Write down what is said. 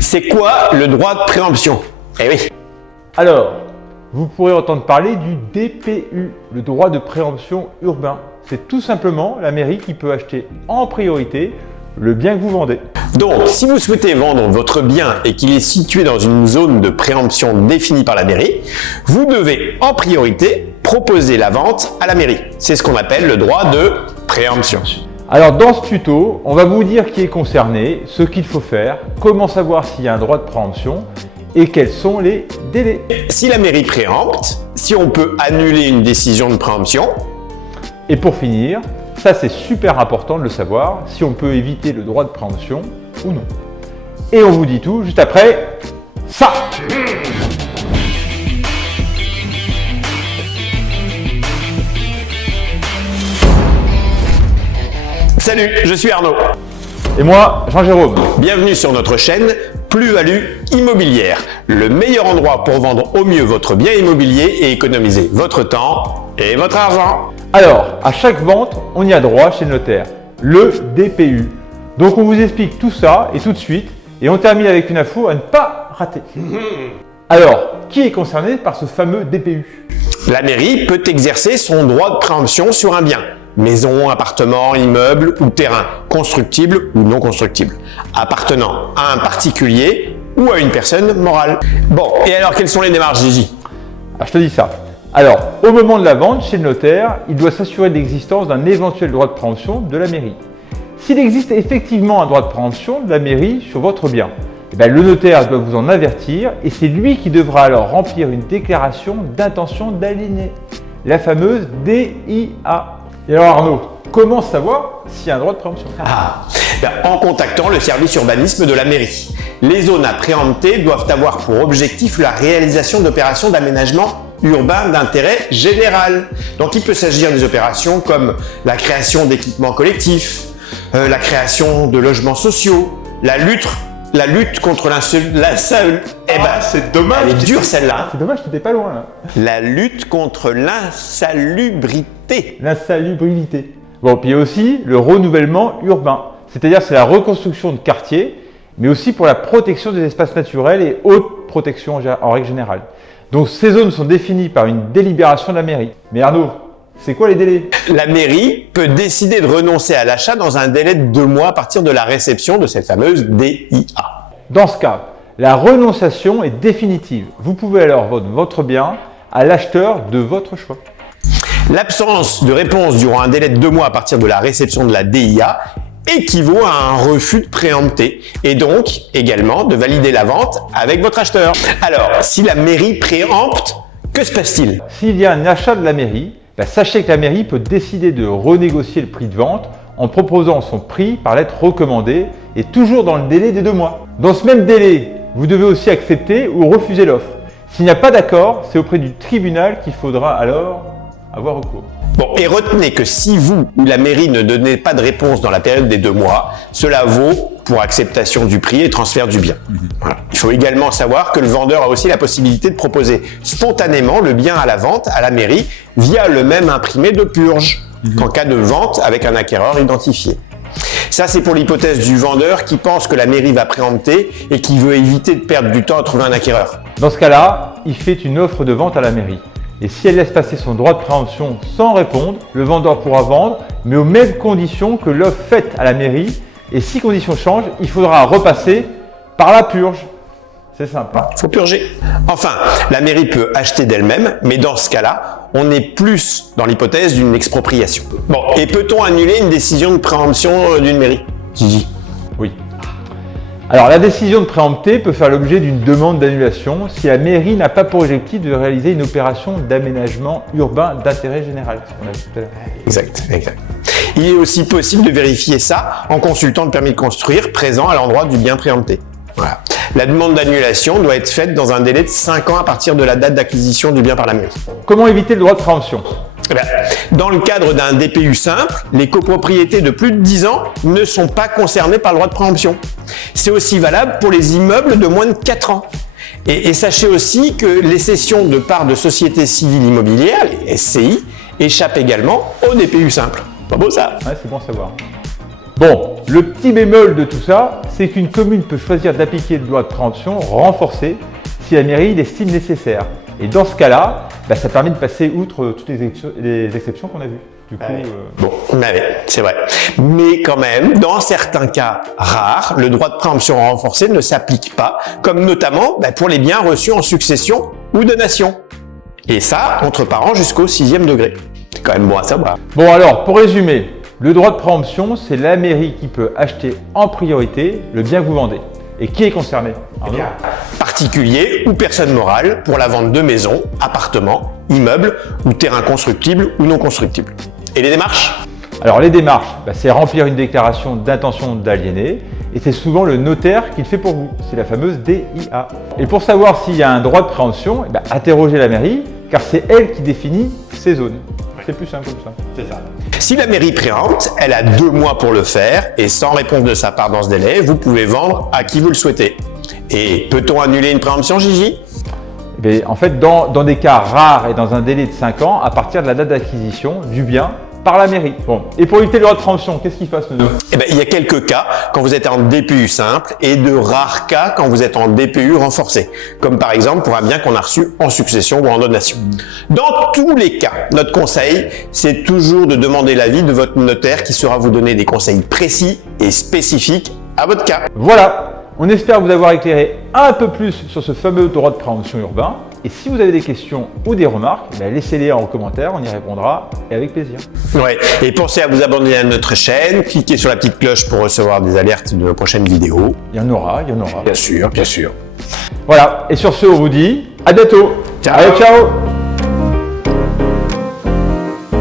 C'est quoi le droit de préemption? Eh oui. Alors, vous pourrez entendre parler du DPU, le droit de préemption urbain. C'est tout simplement la mairie qui peut acheter en priorité le bien que vous vendez. Donc, si vous souhaitez vendre votre bien et qu'il est situé dans une zone de préemption définie par la mairie, vous devez en priorité proposer la vente à la mairie. C'est ce qu'on appelle le droit de préemption. Alors dans ce tuto, on va vous dire qui est concerné, ce qu'il faut faire, comment savoir s'il y a un droit de préemption et quels sont les délais. Si la mairie préempte, si on peut annuler une décision de préemption. Et pour finir, ça c'est super important de le savoir, si on peut éviter le droit de préemption ou non. Et on vous dit tout juste après ça. Salut, je suis Arnaud. Et moi, Jean-Jérôme. Bienvenue sur notre chaîne Plus-Value Immobilière, le meilleur endroit pour vendre au mieux votre bien immobilier et économiser votre temps et votre argent. Alors, à chaque vente, on y a droit chez le notaire, le DPU. Donc on vous explique tout ça et tout de suite, et on termine avec une info à ne pas rater. Alors, qui est concerné par ce fameux DPU? La mairie peut exercer son droit de préemption sur un bien. Maison, appartement, immeuble ou terrain, constructible ou non constructible, appartenant à un particulier ou à une personne morale. Bon, et alors quelles sont les démarches, Gigi? Je te dis ça. Alors, au moment de la vente chez le notaire, il doit s'assurer de l'existence d'un éventuel droit de préemption de la mairie. S'il existe effectivement un droit de préemption de la mairie sur votre bien, le notaire doit vous en avertir et c'est lui qui devra alors remplir une déclaration d'intention d'aliéner, la fameuse DIA. Et alors Arnaud, comment savoir s'il y a un droit de préemption? En contactant le service urbanisme de la mairie. Les zones à préempter doivent avoir pour objectif la réalisation d'opérations d'aménagement urbain d'intérêt général. Donc il peut s'agir des opérations comme la création d'équipements collectifs, la création de logements sociaux, la lutte contre c'est dommage. Elle est dure celle-là. C'est dommage, tu n'étais pas loin là. La lutte contre l'insalubrité. L'insalubrité. Bon, puis il y a aussi le renouvellement urbain. C'est-à-dire c'est la reconstruction de quartiers, mais aussi pour la protection des espaces naturels et haute protection en règle générale. Donc ces zones sont définies par une délibération de la mairie. Mais Arnaud, c'est quoi les délais? La mairie peut décider de renoncer à l'achat dans un délai de 2 mois à partir de la réception de cette fameuse DIA. Dans ce cas, la renonciation est définitive. Vous pouvez alors vendre votre bien à l'acheteur de votre choix. L'absence de réponse durant un délai de 2 mois à partir de la réception de la DIA équivaut à un refus de préempter et donc également de valider la vente avec votre acheteur. Alors, si la mairie préempte, que se passe-t-il? S'il y a un achat de la mairie, sachez que la mairie peut décider de renégocier le prix de vente en proposant son prix par lettre recommandée et toujours dans le délai des 2 mois. Dans ce même délai, vous devez aussi accepter ou refuser l'offre. S'il n'y a pas d'accord, c'est auprès du tribunal qu'il faudra alors avoir recours. Bon, et retenez que si vous ou la mairie ne donnez pas de réponse dans la période des 2 mois, cela vaut pour acceptation du prix et transfert du bien. Voilà. Il faut également savoir que le vendeur a aussi la possibilité de proposer spontanément le bien à la vente à la mairie via le même imprimé de purge qu'en cas de vente avec un acquéreur identifié. Ça, c'est pour l'hypothèse du vendeur qui pense que la mairie va préempter et qui veut éviter de perdre du temps à trouver un acquéreur. Dans ce cas-là, il fait une offre de vente à la mairie. Et si elle laisse passer son droit de préemption sans répondre, le vendeur pourra vendre, mais aux mêmes conditions que l'offre faite à la mairie. Et si conditions changent, il faudra repasser par la purge. C'est simple. Faut purger. Enfin, la mairie peut acheter d'elle-même, mais dans ce cas-là, on est plus dans l'hypothèse d'une expropriation. Bon, et peut-on annuler une décision de préemption d'une mairie? Gigi? Oui. Alors la décision de préempter peut faire l'objet d'une demande d'annulation si la mairie n'a pas pour objectif de réaliser une opération d'aménagement urbain d'intérêt général. Ce qu'on a vu tout à l'heure. Exact. Il est aussi possible de vérifier ça en consultant le permis de construire présent à l'endroit du bien préempté. Voilà. La demande d'annulation doit être faite dans un délai de 5 ans à partir de la date d'acquisition du bien par la mairie. Comment éviter le droit de préemption? Dans le cadre d'un DPU simple, les copropriétés de plus de 10 ans ne sont pas concernées par le droit de préemption. C'est aussi valable pour les immeubles de moins de 4 ans. Et sachez aussi que les cessions de parts de sociétés civiles immobilières, les SCI, échappent également au DPU simple. Pas beau ça? Ouais, c'est bon à savoir. Bon, le petit bémol de tout ça, c'est qu'une commune peut choisir d'appliquer le droit de préemption renforcé si la mairie l'estime nécessaire. Et dans ce cas-là, ça permet de passer outre toutes les exceptions qu'on a vues. Du coup, Bon, oui, c'est vrai. Mais quand même, dans certains cas rares, le droit de préemption renforcé ne s'applique pas, comme notamment pour les biens reçus en succession ou donation. Et ça, entre parents jusqu'au 6e degré. C'est quand même bon à savoir. Bon alors, pour résumer, le droit de préemption, c'est la mairie qui peut acheter en priorité le bien que vous vendez. Et qui est concerné? Particulier ou personne morale pour la vente de maisons, appartements, immeubles ou terrains constructibles ou non constructibles. Et les démarches? Alors les démarches, c'est remplir une déclaration d'intention d'aliéner et c'est souvent le notaire qui le fait pour vous. C'est la fameuse DIA. Et pour savoir s'il y a un droit de préemption, interrogez la mairie car c'est elle qui définit ces zones. C'est plus simple comme ça. C'est ça. Si la mairie préempte, elle a 2 mois pour le faire et sans réponse de sa part dans ce délai, vous pouvez vendre à qui vous le souhaitez. Et peut-on annuler une préemption, Gigi? En fait, dans des cas rares et dans un délai de 5 ans, à partir de la date d'acquisition du bien par la mairie. Bon. Et pour éviter le droit de préemption, qu'est-ce qui se passe, Nono? Il y a quelques cas quand vous êtes en DPU simple et de rares cas quand vous êtes en DPU renforcé. Comme par exemple pour un bien qu'on a reçu en succession ou en donation. Dans tous les cas, notre conseil, c'est toujours de demander l'avis de votre notaire qui saura vous donner des conseils précis et spécifiques à votre cas. Voilà. On espère vous avoir éclairé un peu plus sur ce fameux droit de préemption urbain. Et si vous avez des questions ou des remarques, laissez-les en commentaire, on y répondra et avec plaisir. Ouais. Et pensez à vous abonner à notre chaîne, cliquez sur la petite cloche pour recevoir des alertes de nos prochaines vidéos. Il y en aura. Bien sûr, bien sûr. Voilà. Et sur ce, on vous dit à bientôt. Ciao. Allez, ciao.